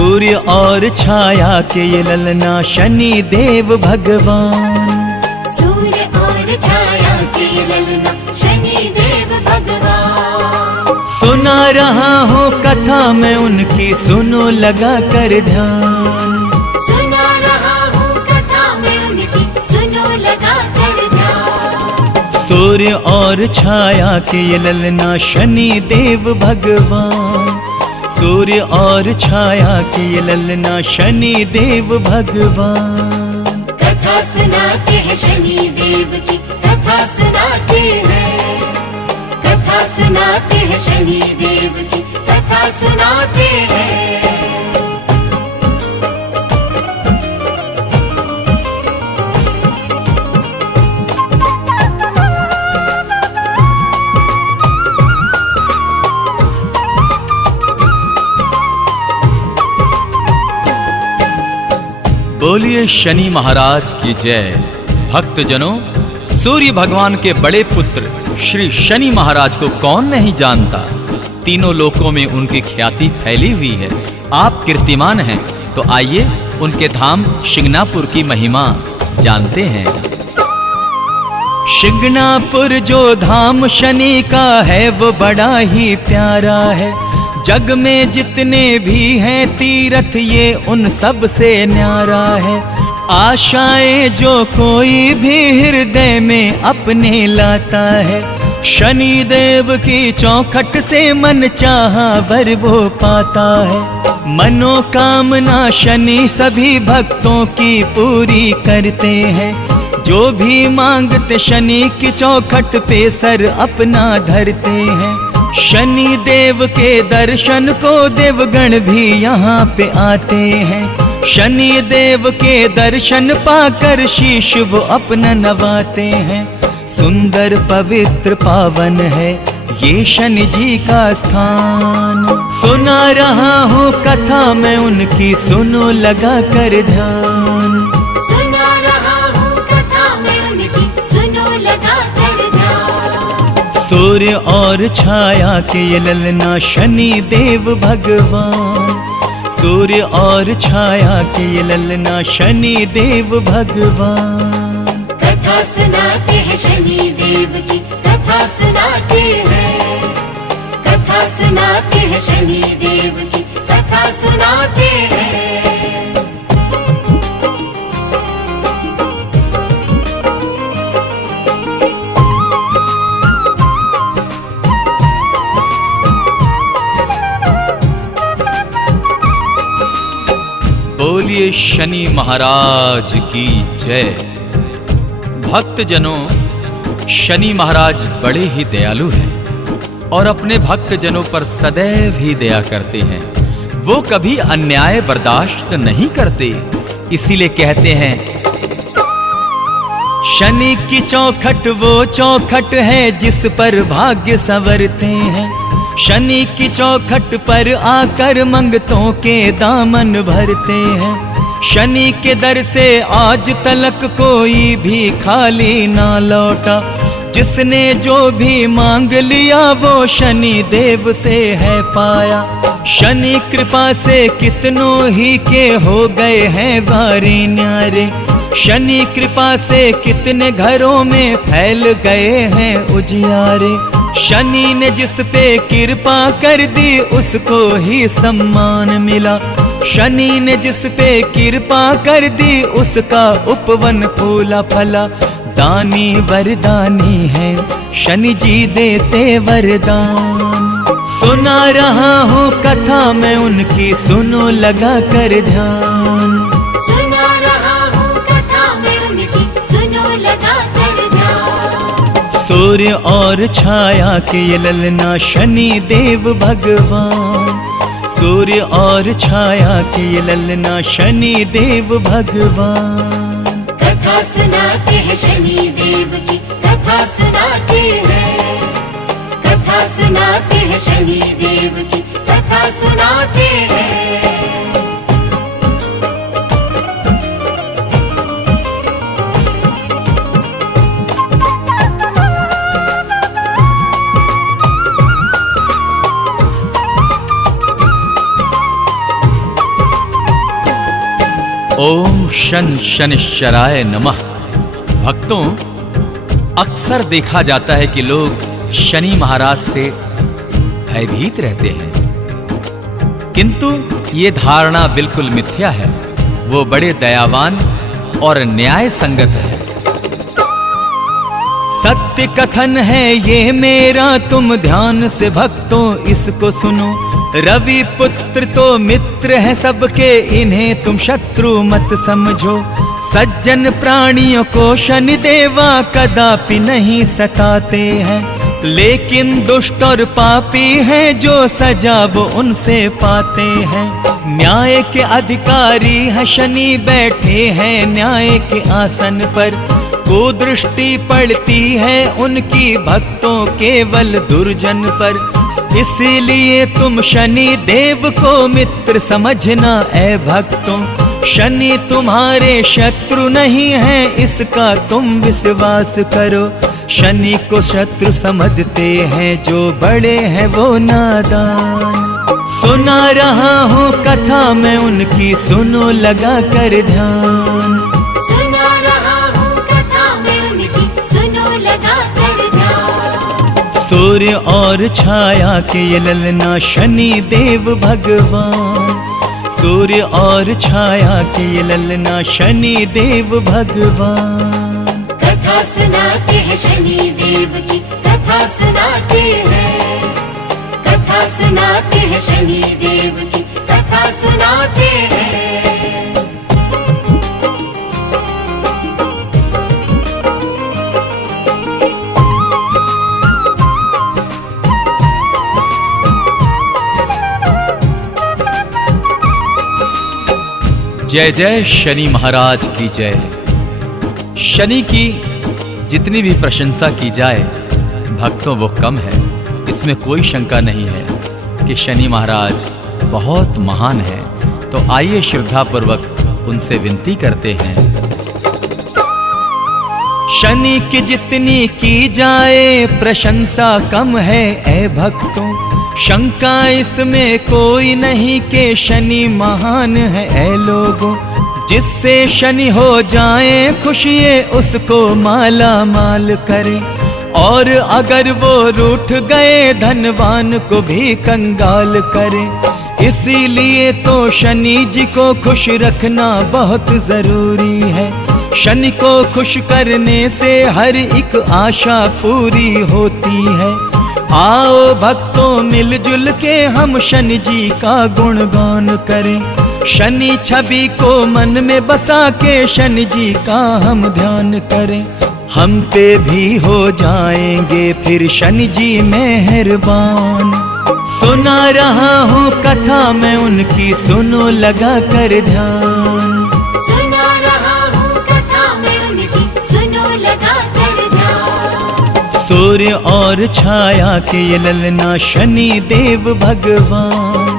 सूर्य और छाया के ये ललना शनि देव भगवान। सूर्य और छाया के ये ललना शनि देव भगवान। सुना रहा हूँ कथा मैं उनकी, सुनो लगा कर ध्यान। सुना रहा हूँ कथा मैं उनकी, सुनो लगा कर ध्यान। सूर्य और छाया के ये ललना शनि देव भगवान। सूर्य और छाया के ये ललना शनि देव भगवान। कथा सुनाते हैं शनि देव की, कथा सुनाते हैं। कथा सुनाते हैं शनि देव की, कथा सुनाते हैं। बोलिए शनि महाराज की जय। भक्तजनों, सूर्य भगवान के बड़े पुत्र श्री शनि महाराज को कौन नहीं जानता। तीनों लोकों में उनकी ख्याति फैली हुई है। आप कीर्तिमान हैं, तो आइए उनके धाम शिंगणापुर की महिमा जानते हैं। शिंगणापुर जो धाम शनि का है वो बड़ा ही प्यारा है। जग में जितने भी हैं तीर्थ ये उन सब से न्यारा है। आशाएं जो कोई भी हृदय में अपने लाता है, शनि देव की चौखट से मन चाहा वर वो पाता है। मनोकामना शनि सभी भक्तों की पूरी करते हैं। जो भी मांगते शनि की चौखट पे सर अपना धरते हैं। शनि देव के दर्शन को देवगण भी यहाँ पे आते हैं। शनि देव के दर्शन पाकर शीश वो अपना नवाते हैं। सुंदर पवित्र पावन है ये शनि जी का स्थान। सुना रहा हूँ कथा मैं उनकी, सुनो लगा कर ध्यान। सुना रहा हूँ कथा मैं उनकी, सुनो लगा कर ध्यान। सूर्य और छाया के ये ललना शनि देव भगवान। सूर्य और छाया के ये ललना शनि देव भगवान। कथा सुनाते हैं शनि देव की, कथा सुनाते हैं। कथा सुनाते हैं शनि देव की, कथा सुनाते हैं। बोलिए शनि महाराज की जय। भक्तजनों, शनि महाराज बड़े ही दयालु हैं और अपने भक्तजनों पर सदैव ही दया करते हैं। वो कभी अन्याय बर्दाश्त नहीं करते। इसीलिए कहते हैं, शनि की चौखट वो चौखट है जिस पर भाग्य संवरते हैं। शनि की चौखट पर आकर मंगतों के दामन भरते हैं। शनि के दर से आज तलक कोई भी खाली ना लौटा। जिसने जो भी मांग लिया वो शनि देव से है पाया। शनि कृपा से कितनों ही के हो गए हैं वारे न्यारे। शनि कृपा से कितने घरों में फैल गए हैं उजियारे। शनि ने जिस पे कृपा कर दी उसको ही सम्मान मिला। शनि ने जिस पे कृपा कर दी उसका उपवन फूला फला। दानी वरदानी है शनि जी देते वरदान। सुना रहा हूँ कथा मैं उनकी, सुनो लगा कर ध्यान। सुना रहा हूँ कथा मैं उनकी, सुनो लगा कर ध्यान। सूर्य और छाया के ये ललना शनि देव भगवान। सूर्य और छाया के ये ललना शनि देव भगवान। कथा सुनाते हैं शनि देव की, कथा सुनाते हैं। कथा सुनाते हैं शनि देव की, कथा सुनाते हैं। ओम शन शनिश्चराय नमः। भक्तों, अक्सर देखा जाता है कि लोग शनि महाराज से भयभीत रहते हैं, किंतु ये धारणा बिल्कुल मिथ्या है। वो बड़े दयावान और न्याय संगत है। सत्य कथन है ये मेरा, तुम ध्यान से भक्तों इसको सुनो। रवि पुत्र तो मित्र है सबके, इन्हें तुम शत्रु मत समझो। सज्जन प्राणियों को शनि देवा कदापि नहीं सताते हैं, लेकिन दुष्ट और पापी हैं जो सजा वो उनसे पाते हैं। न्याय के अधिकारी है शनि, बैठे हैं न्याय के आसन पर। कुदृष्टि पड़ती है उनकी भक्तों केवल दुर्जन पर। इसीलिए तुम शनि देव को मित्र समझना ऐ भक्तों। शनि तुम्हारे शत्रु नहीं है, इसका तुम विश्वास करो। शनि को शत्रु समझते हैं जो बड़े हैं वो नादान। सुना रहा हूँ कथा मैं उनकी, सुनो लगा कर ध्यान। सुना रहा हूँ कथा मैं उनकी, सुनो लगा कर ध्यान। सूर्य और छाया के ये ललना शनि देव भगवान। सूर्य और छाया के ये ललना शनि देव भगवान। कथा सुनाते हैं शनि देव की, कथा सुनाते हैं। कथा सुनाते हैं शनि देव की, कथा सुनाते हैं। जय जय शनि महाराज की जय। शनि की जितनी भी प्रशंसा की जाए भक्तों वो कम है। इसमें कोई शंका नहीं है कि शनि महाराज बहुत महान है। तो आइए श्रद्धा पूर्वक उनसे विनती करते हैं। शनि की जितनी की जाए प्रशंसा कम है ऐ भक्तों। शंका इसमें कोई नहीं कि शनि महान है ऐ लोगों। जिससे शनि हो जाए खुशिये उसको माला माल करे, और अगर वो रूठ गए धनवान को भी कंगाल करे। इसीलिए तो शनि जी को खुश रखना बहुत जरूरी है। शनि को खुश करने से हर एक आशा पूरी होती है। आओ भक्तों मिलजुल के हम शनि जी का गुणगान करें। शनि छवि को मन में बसा के शनि जी का हम ध्यान करें। हम पे भी हो जाएंगे फिर शनि जी मेहरबान। सुना रहा हूँ कथा मैं उनकी, सुनो लगा कर ध्यान। सुना रहा हूँ कथा मैं उनकी, सुनो लगा कर ध्यान। सूर्य और छाया के ये ललना शनि देव भगवान।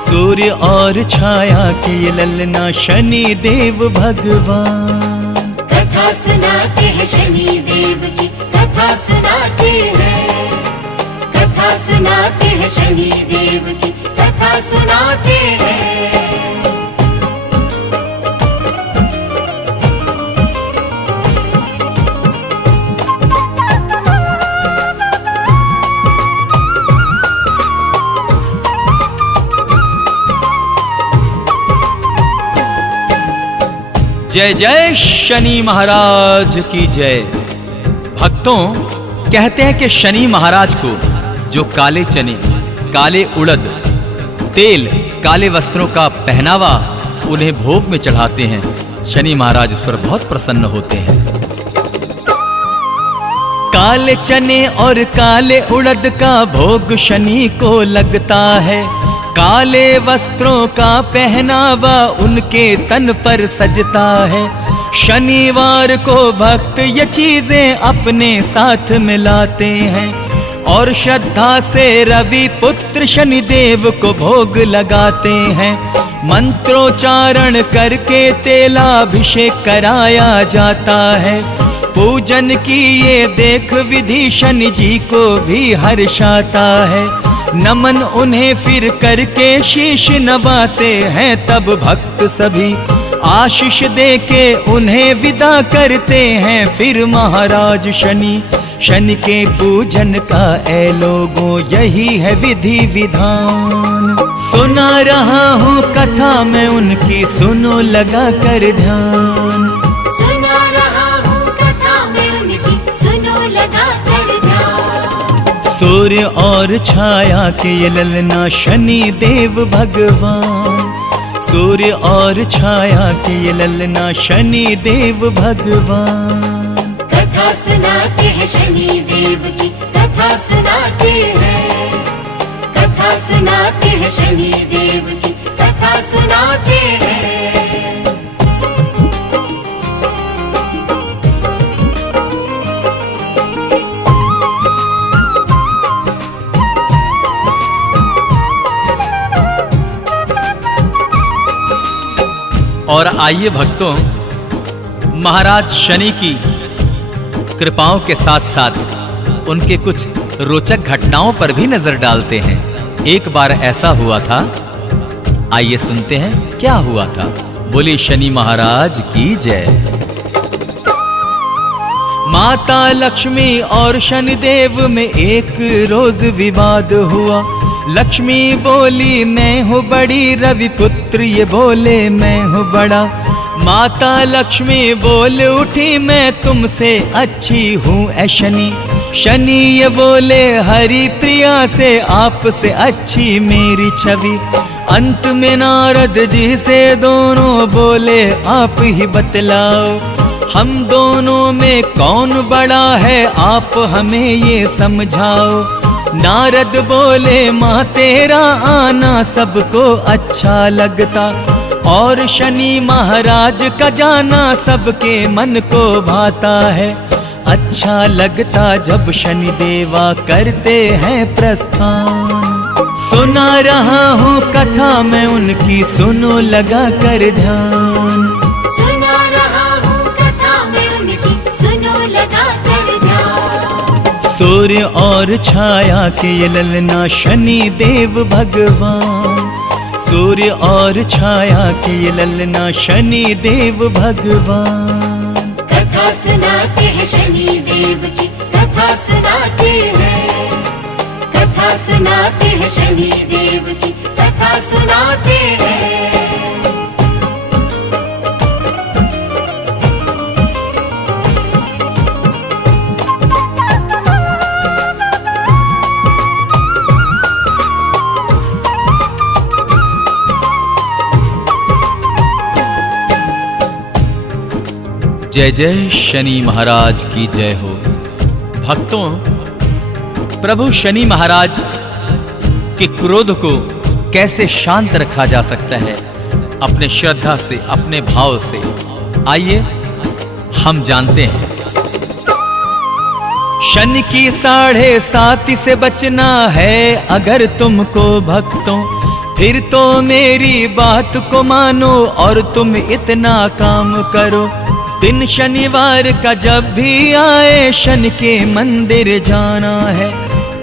सूर्य और छाया के ये ललना शनि देव भगवान। कथा सुनाते हैं शनि देव की, कथा सुनाते हैं। कथा सुनाते हैं शनि देव की, कथा सुनाते हैं। जय जय शनि महाराज की जय। भक्तों, कहते हैं कि शनि महाराज को जो काले चने, काले उड़द, तेल, काले वस्त्रों का पहनावा उन्हें भोग में चढ़ाते हैं, शनि महाराज उस पर बहुत प्रसन्न होते हैं। काले चने और काले उड़द का भोग शनि को लगता है। काले वस्त्रों का पहनावा उनके तन पर सजता है। शनिवार को भक्त ये चीजें अपने साथ मिलाते हैं, और श्रद्धा से रवि पुत्र शनिदेव को भोग लगाते हैं। मंत्रोच्चारण करके तेलाभिषेक कराया जाता है। पूजन की ये देख विधि शनि जी को भी हर्षाता है। नमन उन्हें फिर करके शीश नवाते हैं तब भक्त सभी। आशीष देके उन्हें विदा करते हैं फिर महाराज शनि। शनि के पूजन का ऐ लोगों यही है विधि विधान। सुना रहा हूँ कथा मैं उनकी, सुनो लगा कर ध्यान। सुना रहा हूँ कथा मैं उनकी, सुनो लगा कर ध्यान। सूर्य और छाया के ये ललना शनि देव भगवान। सूर्य और छाया के ये ललना शनि देव भगवान। कथा सुनाते हैं शनि देव की, कथा सुनाते हैं। कथा सुनाते हैं शनि देव की, कथा सुनाते हैं। और आइए भक्तों, महाराज शनि की कृपाओं के साथ साथ उनके कुछ रोचक घटनाओं पर भी नजर डालते हैं। एक बार ऐसा हुआ था, आइए सुनते हैं क्या हुआ था। बोले शनि महाराज की जय। माता लक्ष्मी और शनिदेव में एक रोज विवाद हुआ। लक्ष्मी बोली मैं हूँ बड़ी, रवि पुत्र ये बोले मैं हूँ बड़ा। माता लक्ष्मी बोल उठी मैं तुमसे अच्छी हूँ ऐ शनि। शनि ये बोले हरि प्रिया से आपसे अच्छी मेरी छवि। अंत में नारद जी से दोनों बोले आप ही बतलाओ, हम दोनों में कौन बड़ा है आप हमें ये समझाओ। नारद बोले माँ तेरा आना सबको अच्छा लगता, और शनि महाराज का जाना सबके मन को भाता है। अच्छा लगता जब शनि देवा करते हैं प्रस्थान। सुना रहा हूँ कथा मैं उनकी, सुनो लगा कर ध्यान। सुना रहा हूँ कथा मैं उनकी, सुनो लगा कर ध्यान। सूर्य और छाया के ये ललना शनि देव भगवान। सूर्य और छाया के ये ललना शनि देव भगवान। कथा सुनाते हैं शनि देव की, कथा सुनाते हैं। कथा सुनाते हैं शनि देव की, कथा सुनाते हैं। जय जय शनि महाराज की जय हो। भक्तों, प्रभु शनि महाराज के क्रोध को कैसे शांत रखा जा सकता है? अपने श्रद्धा से, अपने भाव से। आइए हम जानते हैं। शनि की 7.5 से बचना है अगर तुमको भक्तों, फिर तो मेरी बात को मानो और तुम इतना काम करो। दिन शनिवार का जब भी आए शनि के मंदिर जाना है।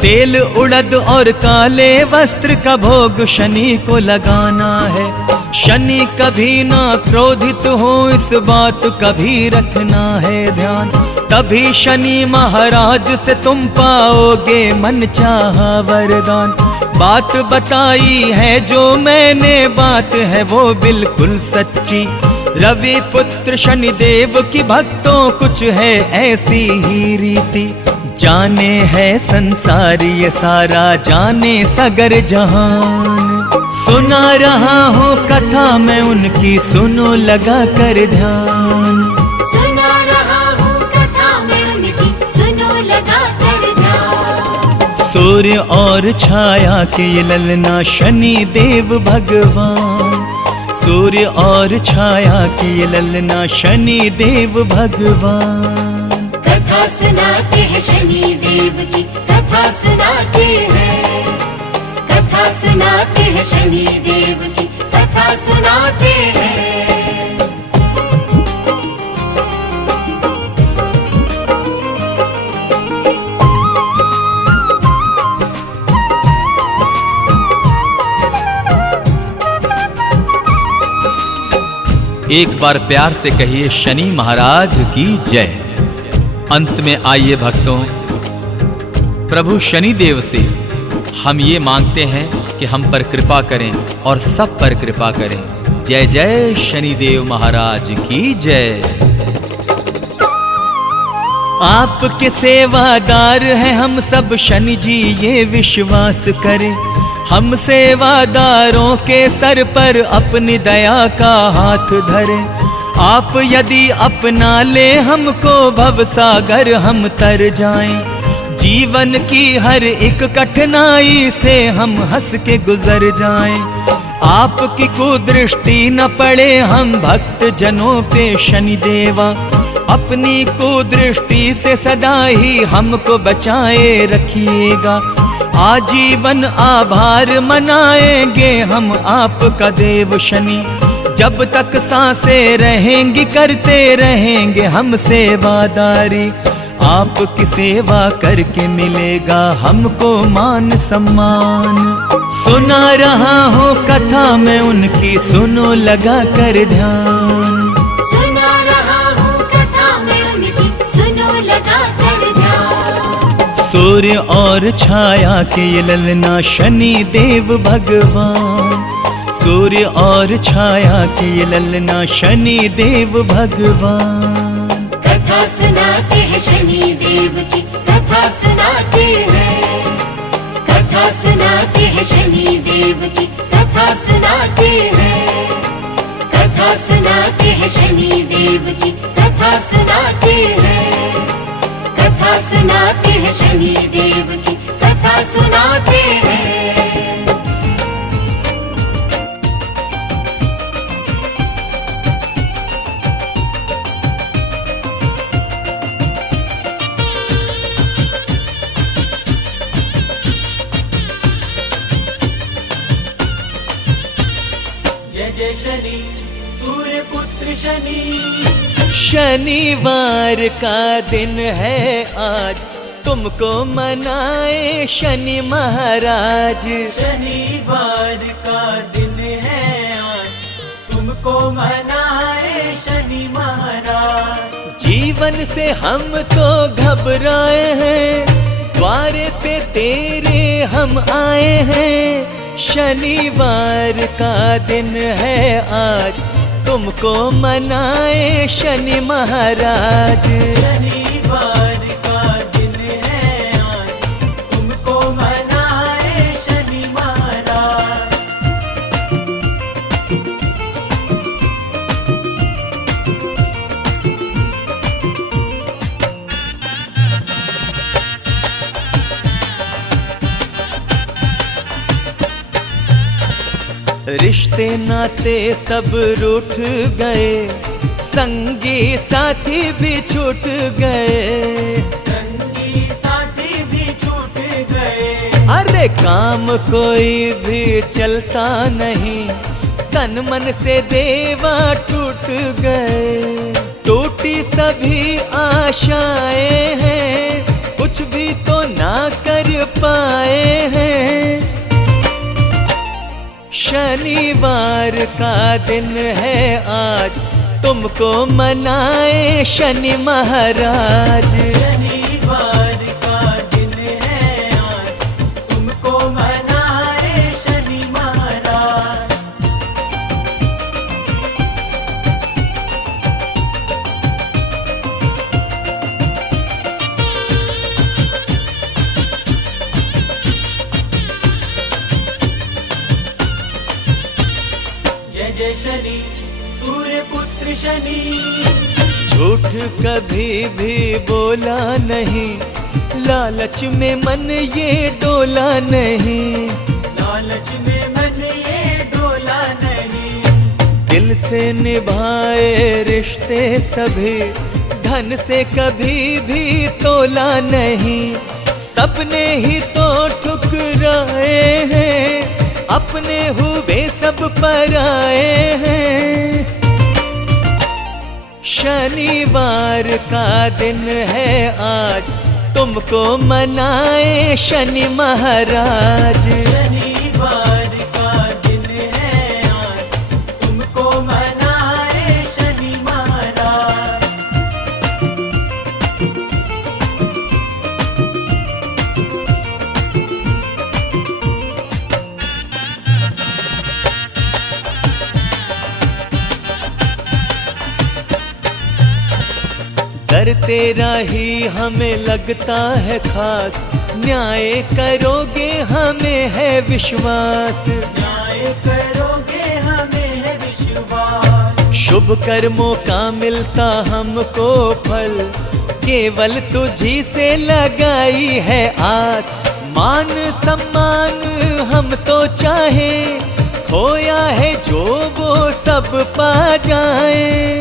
तेल उड़द और काले वस्त्र का भोग शनि को लगाना है। शनि कभी ना क्रोधित हो इस बात कभी रखना है ध्यान। तभी शनि महाराज से तुम पाओगे मन चाहा वरदान। बात बताई है जो मैंने, बात है वो बिल्कुल सच्ची। रवि पुत्र शनि देव की भक्तों कुछ है ऐसी ही रीति। जाने है संसार ये सारा, जाने सगर जहान। सुना रहा हूँ कथा मैं उनकी, सुनो लगा कर ध्यान। सुना रहा हूँ कथा मैं उनकी, सुनो लगा कर ध्यान। सूर्य और छाया के ये ललना शनि देव भगवान। सूर्य और छाया के ये ललना शनि देव भगवान। कथा सुनाते हैं शनि देव की, कथा सुनाते हैं। कथा सुनाते हैं शनि देव की, कथा सुनाते हैं। एक बार प्यार से कहिए शनि महाराज की जय। अंत में आइए भक्तों, प्रभु शनि देव से हम ये मांगते हैं कि हम पर कृपा करें और सब पर कृपा करें। जय जय शनि देव महाराज की जय। आपके सेवादार हैं हम सब शनि जी, ये विश्वास करें। हम सेवादारों के सर पर अपनी दया का हाथ धरें। आप यदि अपना ले हमको भवसागर हम तर जाएं। जीवन की हर एक कठिनाई से हम हंस के गुजर जाएं। आपकी कुदृष्टि न पड़े हम भक्त जनों पे शनि देवा। अपनी कुदृष्टि से सदा ही हमको बचाए रखिएगा। आजीवन आभार मनाएंगे हम आपका देव शनि। जब तक सांसें रहेंगी करते रहेंगे हम सेवादारी। आपकी सेवा करके मिलेगा हमको मान सम्मान। सुना रहा हूँ कथा में उनकी, सुनो लगा कर ध्यान। सुना रहा हूँ कथा में उनकी, सुनो लगा कर ध्यान। सूर्य और छाया के ये ललना शनि देव भगवान। सूर्य और छाया के ये ललना शनि देव भगवान। कथा सुनाते हैं शनि देव की, कथा सुनाते हैं। कथा सुनाते हैं शनि देव की, कथा सुनाते हैं। कथा सुनाते हैं शनि देव की, कथा सुनाते हैं। कथा सुनाते हैं शनि देव की, कथा सुनाते हैं। जय जय शनि सूर्य पुत्र शनि। शनिवार का दिन है आज, तुमको मनाए शनि महाराज। शनिवार का दिन है आज, तुमको मनाए शनि महाराज। जीवन से हम तो घबराए हैं, द्वारे पे तेरे हम आए हैं। शनिवार का दिन है आज, तुमको मनाए शनि महाराज। शनिवार का दिन है आज, तुमको मनाए शनि महाराज। रिश्ते नाते सब रूठ गए, संगी साथी भी छूट गए। संगी साथी भी छूट गए। अरे काम कोई भी चलता नहीं, तन मन से देवा टूट गए। टूटी सभी आशाएं हैं, कुछ भी तो ना कर पाए हैं। शनिवार का दिन है आज, तुमको मनाए शनि महाराज। शनिवार का दिन है आज, तुमको मनाए शनि महाराज। जय जय शनि सूर्य पुत्र शनि। झूठ कभी भी बोला नहीं, लालच में मन ये डोला नहीं। लालच में मन ये डोला नहीं। दिल से निभाए रिश्ते सभी, धन से कभी भी तोला नहीं। सबने ही तो ठुकराए हैं, अपने हुए सब पराए हैं। शनिवार का दिन है आज, तुमको मनाए शनि महाराज। शनिवार का दिन है आज, तुमको मनाए दर तेरा ही हमें लगता है खास, न्याय करोगे हमें है विश्वास। न्याय करोगे हमें है विश्वास। शुभ कर्मों का मिलता हमको फल, केवल तुझी से लगाई है आस। मान सम्मान हम तो चाहे, खोया है जो वो सब पा जाए।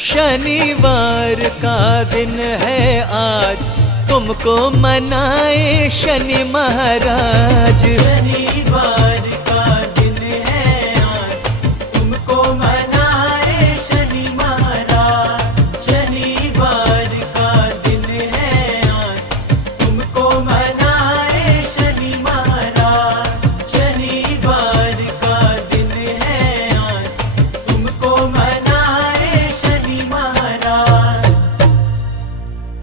शनिवार का दिन है आज, तुमको मनाए शनि महाराज। शनिवार